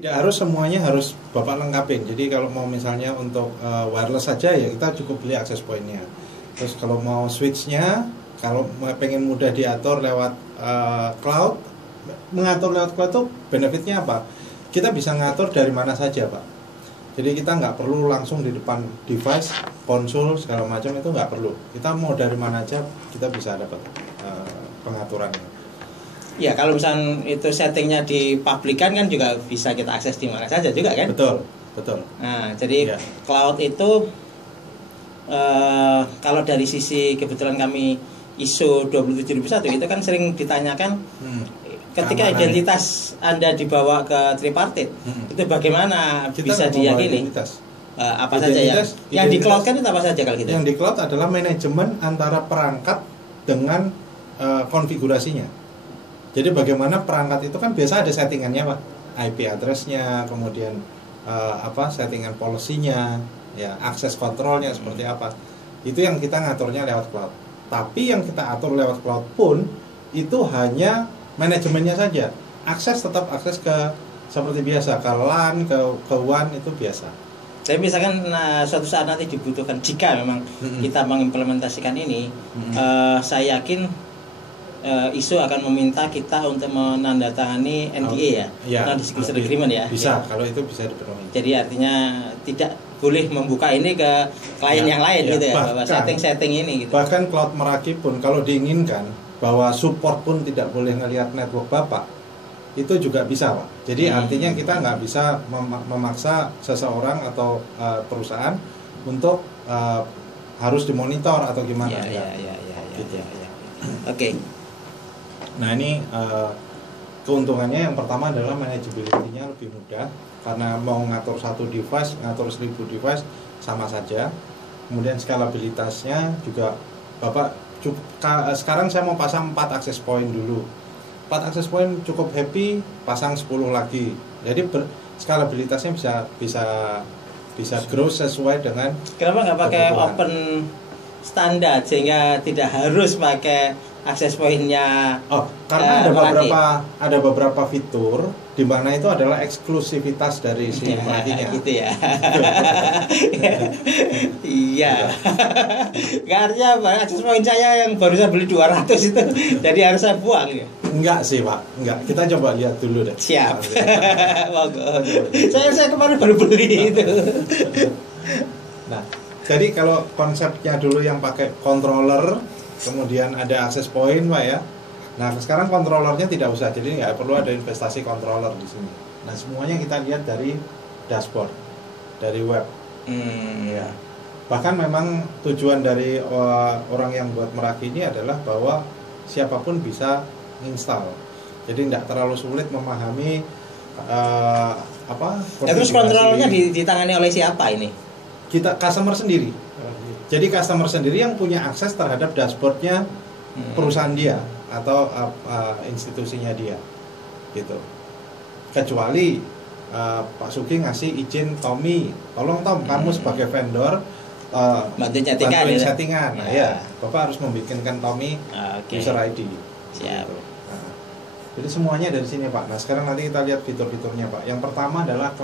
Tidak harus semuanya harus Bapak lengkapin. Jadi kalau mau misalnya untuk wireless saja ya kita cukup beli access point-nya. Terus kalau mau switch-nya, kalau pengen mudah diatur lewat cloud, mengatur lewat cloud itu benefitnya apa? Kita bisa ngatur dari mana saja, Pak. Jadi kita nggak perlu langsung di depan device, konsol segala macam, itu nggak perlu. Kita mau dari mana aja kita bisa dapat pengaturannya. Ya, kalau misalnya itu settingnya dipublikkan kan juga bisa kita akses di mana saja juga kan? Betul, betul. Nah, jadi cloud itu kalau dari sisi kebetulan kami ISO 27001 itu kan sering ditanyakan ketika identitas Anda dibawa ke tripartite, itu bagaimana kita bisa diyakini? Apa saja yang di cloud kan itu apa saja kalau gitu? Yang di cloud adalah manajemen antara perangkat dengan konfigurasinya. Jadi bagaimana perangkat itu kan biasa ada settingannya, Pak, IP address-nya, kemudian settingan policy-nya, ya akses kontrolnya seperti apa. Itu yang kita ngaturnya lewat cloud. Tapi yang kita atur lewat cloud pun itu hanya manajemennya saja. Akses tetap akses ke seperti biasa, ke LAN, ke WAN itu biasa. Tapi misalkan suatu saat nanti dibutuhkan, jika memang kita mengimplementasikan ini, saya yakin ISO akan meminta kita untuk menandatangani NDA Non-Disclosure Agreement ya. Bisa, kalau itu bisa dipenuhi. Jadi artinya tidak boleh membuka ini ke klien yang lain gitu ya, bahwa setting-setting ini gitu. Bahkan Cloud Meraki pun kalau diinginkan bahwa support pun tidak boleh ngelihat network Bapak, itu juga bisa, Pak. Jadi artinya kita nggak bisa memaksa seseorang atau perusahaan untuk harus dimonitor atau gimana. Oke. Nah ini keuntungannya yang pertama adalah manageability-nya lebih mudah, karena mau ngatur satu device, ngatur 1000 device sama saja. Kemudian scalabilitasnya juga Bapak sekarang saya mau pasang 4 access point dulu. 4 access point cukup happy, pasang 10 lagi. Jadi scalabilitasnya bisa grow sesuai dengan. Kenapa nggak pakai open standar sehingga tidak harus pakai akses poinnya? Karena ada beberapa fitur di mana itu adalah eksklusivitas dari si Merakinya. Gitu ya. Iya. Nggak, artinya apa? Akses poin saya yang baru saya beli 200 itu jadi harus saya buang ya? Enggak sih, Pak. Enggak. Kita coba lihat dulu deh. Siap. saya kemarin baru beli itu. Nah, jadi kalau konsepnya dulu yang pakai controller, kemudian ada access point, Pak ya. Nah, sekarang controllernya tidak usah, jadi nggak perlu ada investasi controller di sini. Nah, semuanya kita lihat dari dashboard, dari web. Ya. Bahkan memang tujuan dari orang yang buat Meraki ini adalah bahwa siapapun bisa install. Jadi nggak terlalu sulit memahami terus kontrolnya ditangani oleh siapa ini? Kita customer sendiri. Jadi customer sendiri yang punya akses terhadap dashboardnya perusahaan dia atau institusinya dia, gitu. Kecuali Pak Sugi ngasih izin Tommy, tolong Tom, kamu sebagai vendor bantuin settingan. Nah ya, Bapak harus membikinkan Tommy user ID. Siap. Gitu. Nah, jadi semuanya dari sini, Pak. Nah sekarang nanti kita lihat fitur-fiturnya, Pak. Yang pertama adalah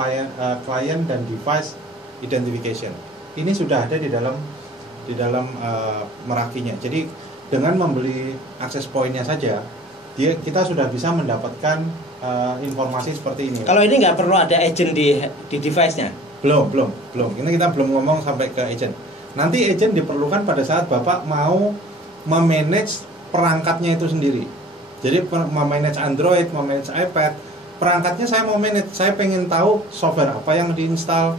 client dan device identification. Ini sudah ada di dalam Merakinya. Jadi dengan membeli akses poinnya saja, kita sudah bisa mendapatkan informasi seperti ini. Kalau ini nggak perlu ada agent di device-nya? Belum. Ini kita belum ngomong sampai ke agent. Nanti agent diperlukan pada saat Bapak mau memanage perangkatnya itu sendiri. Jadi memanage Android, memanage iPad, perangkatnya saya mau manage, saya pengen tahu software apa yang diinstal,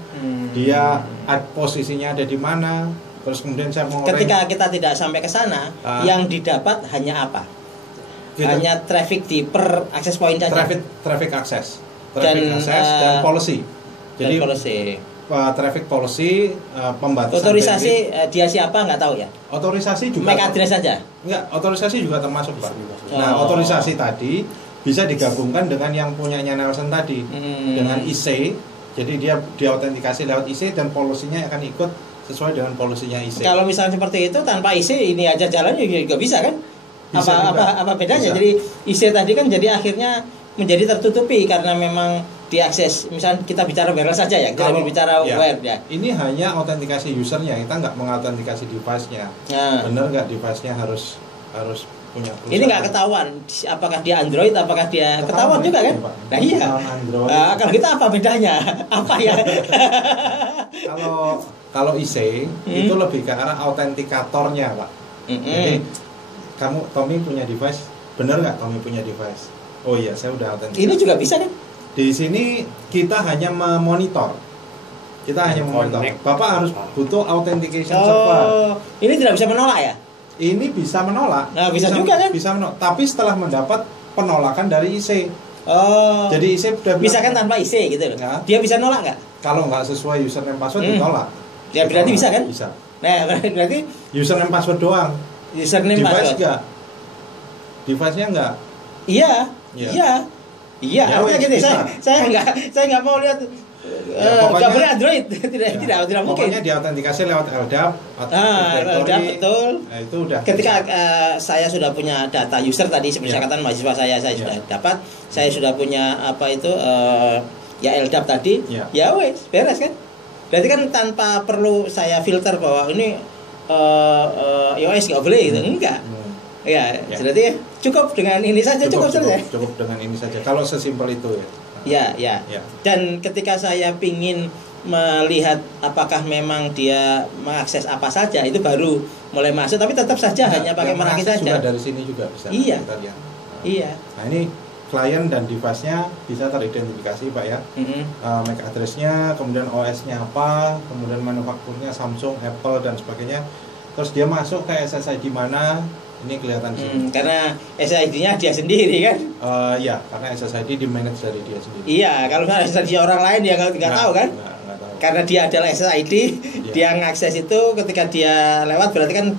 dia posisinya ada di mana. Terus kemudian saya mau ketika kita tidak sampai ke sana, yang didapat hanya apa? Hanya traffic di per access point saja. Traffic access dan policy. Jadi traffic policy, pembatasan. Otorisasi dia siapa nggak tahu ya? Otorisasi juga. MAC address saja? Enggak, otorisasi juga termasuk, Pak. Nah, otorisasi tadi bisa digabungkan dengan yang punyanya Nelson tadi, dengan IC. Jadi dia diautentikasi lewat IC dan polisinya akan ikut sesuai dengan polisinya IC. Kalau misalnya seperti itu tanpa IC ini aja jalan juga bisa kan? Apa bedanya? Bisa. Jadi IC tadi kan jadi akhirnya menjadi tertutupi karena memang diakses, misalnya kita bicara wireless saja ya, kita bicara wired ya. Ini hanya autentikasi usernya, kita nggak mengautentikasi device-nya. Bener nggak device-nya harus punya perusahaan. Ini nggak ketahuan apakah dia Android, apakah dia ketahuan juga kan? Nah iya. Kalau kita apa bedanya? Apa ya? Kalau IC itu lebih ke arah autentikatornya, Pak. Jadi Tommy punya device, bener nggak Tommy punya device? Oh iya, saya udah autentik. Ini juga bisa kan? Di sini kita hanya memonitor. Bapak harus butuh authentication server. Ini tidak bisa menolak ya? Ini bisa menolak. Nah, bisa juga kan? Bisa menolak. Tapi setelah mendapat penolakan dari IC. Jadi IC sudah misalkan tanpa IC gitu loh. Nah, dia bisa nolak nggak? Kalau nggak sesuai username password ditolak. Ya berarti bisa kan? Bisa. Nah, berarti username password doang. Username password. Enggak. Device-nya enggak. Iya. Artinya gitu. Saya nggak mau lihat. Nggak boleh Android. tidak mungkin. Pokoknya diautentikasi lewat LDAP. LDAP betul. Nah, itu udah. Ketika saya sudah punya data user tadi, seperti saya katakan mahasiswa saya sudah dapat, saya sudah punya apa itu ya LDAP tadi, ya wes beres kan. Berarti kan tanpa perlu saya filter bahwa ini iOS nggak boleh gitu, enggak. Ya, berarti cukup dengan ini saja cukup dengan ini saja. Kalau sesimpel itu ya. Ya. Dan ketika saya pingin melihat apakah memang dia mengakses apa saja, itu baru mulai masuk. Tapi tetap saja hanya pakai Meraki saja. Juga dari sini juga bisa. Iya. Iya. Nah ini klien dan device-nya bisa teridentifikasi, Pak ya. MAC address-nya, kemudian OS-nya apa, kemudian manufakturnya Samsung, Apple dan sebagainya. Terus dia masuk ke SSID mana? Ini kelihatan sini. Karena SSID-nya dia sendiri kan? Ya, karena SSID di manage dari dia sendiri. Iya, kalau SSID orang lain dia nggak tahu kan? Nggak tahu. Karena dia adalah SSID, dia ngakses itu ketika dia lewat berarti kan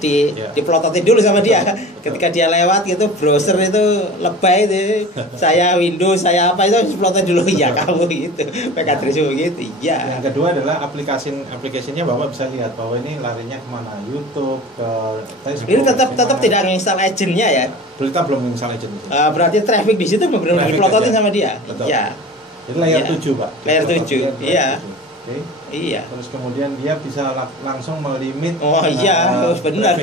diplototin dulu sama dia. Ketika dia lewat gitu, browser itu lebay itu. Saya Windows, saya apa itu diplototin dulu ya kamu gitu. MAC address gitu. Iya. Yang kedua adalah aplikasinya Bapak bisa lihat bahwa ini larinya kemana, YouTube, ke Facebook. Ini tetap tidak menginstal agentnya ya. Kita belum menginstal agent. Berarti traffic di situ benar-benar diplototin sama dia. Iya. Jadi layer 7, Pak. Layer 7. Iya. Okay. Iya. Terus kemudian dia bisa langsung melimit. Oh iya, benar.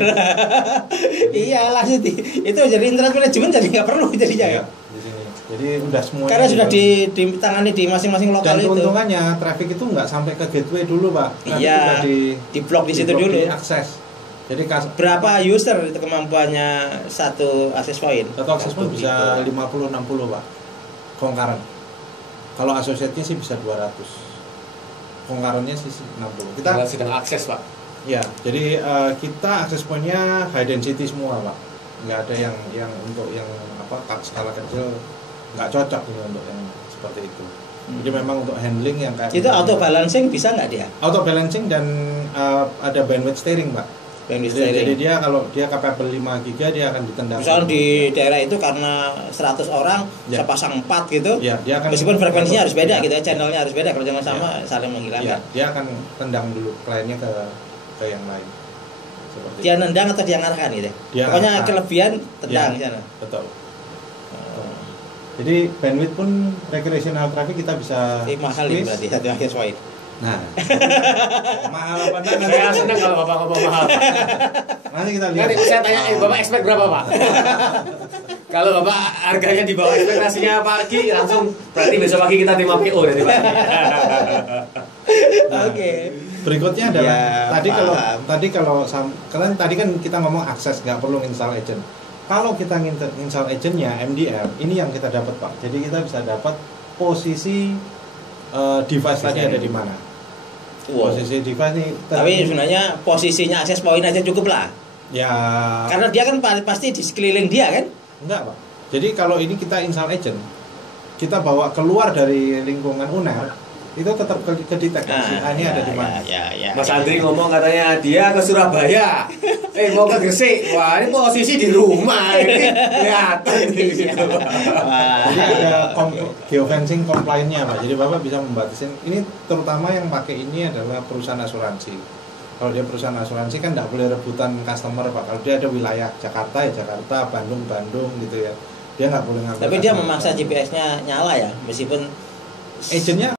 Iya langsung itu jadi internet manajemen jadi nggak perlu jadinya ya. Di sini. Jadi udah semuanya. Karena sudah ditangani di masing-masing lokal itu. Dan keuntungannya traffic itu nggak sampai ke gateway dulu, Pak. Iya. Di blok di situ dulu. Diakses. Jadi berapa user itu kemampuannya satu access point? Satu access point bisa 50-60, Pak. Concurrent. Kalau associate-nya sih bisa 200. Concurrent-nya sih 60. Kita sedang akses, Pak. Ya, jadi kita access point-nya high density semua, Pak. Nggak ada yang untuk yang skala kecil nggak cocok nih untuk yang seperti itu. Jadi memang untuk handling yang kayak itu auto balancing bisa nggak dia? Auto balancing dan ada bandwidth steering, Pak. Jadi dia kalau dia capable 5 GB dia akan ditendang. Misalnya di daerah itu karena 100 orang saya pasang 4 gitu. Ya, dia akan meskipun frekuensinya harus beda gitu ya, channelnya harus beda, kalau jangan sama saling menghilangkan. Dia akan tendang dulu kliennya ke yang lain. Seperti dia nendang atau dia ngarahkan gitu. Pokoknya kelebihan tendang di sana. Betul. Jadi bandwidth pun recreational traffic kita bisa mahal ini berarti satu access point. Nah, mahal apa enggak? Saya senang kalau Bapak ngomong mahal. Nanti kita lihat. Nanti saya tanya, Bapak expect berapa, Pak? Kalau Bapak harganya di bawah ekspektasinya Pak Ki, langsung berarti besok pagi kita terima PO dari Pak Ki. Oke. Berikutnya adalah tadi kan kita ngomong akses, nggak perlu install agent. Kalau kita install agentnya MDM, ini yang kita dapat, Pak. Jadi kita bisa dapat posisi device tadi ada di mana. Posisi device ini. Tapi sebenarnya posisinya access point aja cukup lah. Ya. Karena dia kan pasti di sekeliling dia kan? Enggak, Pak. Jadi kalau ini kita install agent, kita bawa keluar dari lingkungan UNER, itu tetap kedeteksi ini ada di mana. Mas Andri ngomong katanya dia ke Surabaya, mau ke Gresik, wah ini posisi di rumah ini kelihatan di situ. Jadi ada geofencing compliance-nya, Pak. Jadi Bapak bisa membatasin. Ini terutama yang pakai ini adalah perusahaan asuransi. Kalau dia perusahaan asuransi kan tidak boleh rebutan customer, Pak. Kalau dia ada wilayah Jakarta ya Jakarta, Bandung gitu ya, dia nggak boleh ngambil. Tapi dia memaksa GPS-nya nyala ya, meskipun agentnya